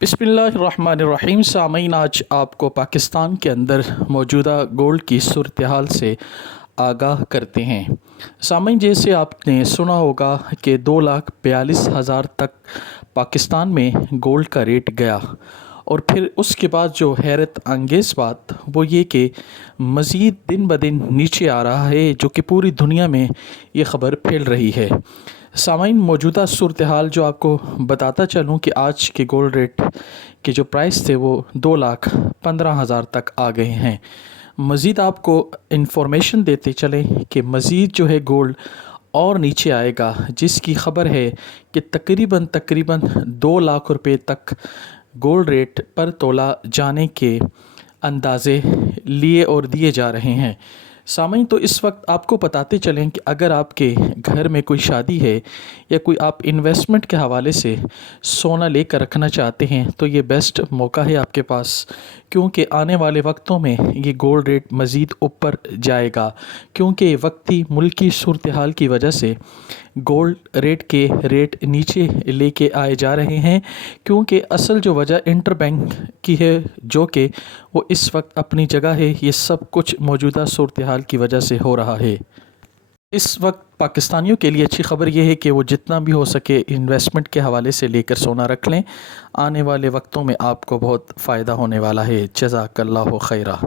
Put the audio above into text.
बिस्मिल्लाहिर्रहमानिर्रहीम। सामीन, आज आपको पाकिस्तान के अंदर मौजूदा गोल्ड की सूरत हाल से आगाह करते हैं। सामीन, जैसे आपने सुना होगा कि 2,42,000 तक पाकिस्तान में गोल्ड का रेट गया, और फिर उसके बाद जो हैरत अंगेज़ बात वो ये कि मज़ीद दिन ब दिन नीचे आ रहा है, जो कि पूरी दुनिया में ये ख़बर फैल रही है। सामाइन, मौजूदा सूरत हाल जो आपको बताता चलूँ कि आज के गोल्ड रेट के जो प्राइस थे वो 2,15,000 तक आ गए हैं। मज़ीद आपको इन्फॉर्मेशन देते चलें कि मज़ीद जो है गोल्ड और नीचे आएगा, जिसकी ख़बर है कि तकरीबन 2 लाख रुपए तक गोल्ड रेट पर तोला जाने के अंदाज़े लिए और दिए जा रहे हैं। सामीन, तो इस वक्त आपको बताते चलें कि अगर आपके घर में कोई शादी है या कोई आप इन्वेस्टमेंट के हवाले से सोना लेकर रखना चाहते हैं, तो ये बेस्ट मौका है आपके पास, क्योंकि आने वाले वक्तों में ये गोल्ड रेट मज़ीद ऊपर जाएगा। क्योंकि वक्ती मुल्की सूरत हाल की वजह से गोल्ड रेट के रेट नीचे लेके आए जा रहे हैं, क्योंकि असल जो वजह इंटर बैंक की है, जो कि वो इस वक्त अपनी जगह है। ये सब कुछ मौजूदा सूरत हाल की वजह से हो रहा है। इस वक्त पाकिस्तानियों के लिए अच्छी ख़बर यह है कि वो जितना भी हो सके इन्वेस्टमेंट के हवाले से लेकर सोना रख लें। आने वाले वक्तों में आपको बहुत फ़ायदा होने वाला है। जज़ाकल्लाहु खैरा।